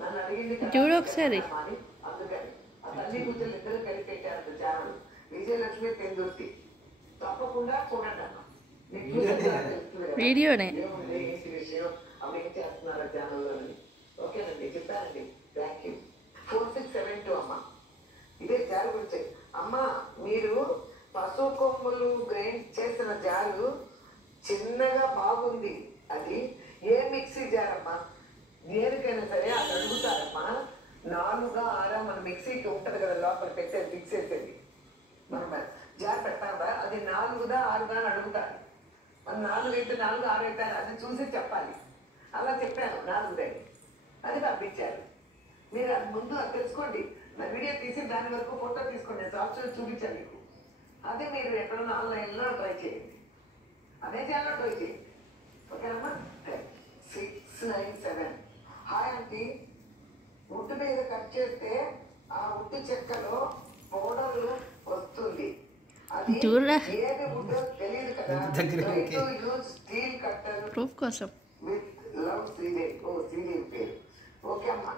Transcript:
నన్ను అడిగింది చూడు ఒకసారి. అందుకని ఆ తల్లి కూతురు ఇద్దరు కలిపి పెట్టారు ఛానల్ విజయలక్ష్మి పెందుర్తి. తప్పకుండా చూడండి అన్న. వీడియోనే. ఏంటి విషయం అవి ఏం చేస్తున్నారు ఛానల్లో అని. ఓకేనండి, చెప్పానండి. Thank you. 4672 అమ్మ, ఇదే జారు గురించి. అమ్మ, మీరు పశువు కొమ్ములు గ్రైండ్ చేసిన జారు చిన్నగా బాగుంది. అది ఏ మిక్సీ జార్ అమ్మా? దేనికైనా సరే అది అడుగుతారమ్మా. 4 6 మన మిక్సీకి ఉంటుంది కదా లోపల పెట్టేది ఫిక్స్ చేసేది, మనం జార్ పెడతామా? అది 4 6 అని అడుగుతారు. మన 4 అయితే 4 6 అయితే అది చూసి చెప్పాలి. అలా చెప్పాను 4 అది పంపించారు. మీరు అది ముందు అది తెలుసుకోండి. నా వీడియో తీసి దాని వరకు ఫోటో తీసుకోండి. నేను సాఫ్ట్వేర్ చూపించాను మీకు. అదే మీరు ఎక్కడన్నా ఆన్లైన్లో ట్రై చేయండి, అదే ఛానల్లో ట్రై చేయండి. ఓకేనమ్మా? 697. హాయ్ ఆంటీ, వుడ్ మీద కట్ చేస్తే ఆ వుడ్ చెక్కలో పౌడర్లు వస్తుంది. అది ఏది వుడ్ తెలియదు కదా. యూజ్ స్టీల్ కట్టర్ ప్రూఫ్ కోసం విత్ లవ్ శ్రీదేవి. ఓ శ్రీదేవి పేరు. ఓకే అమ్మా.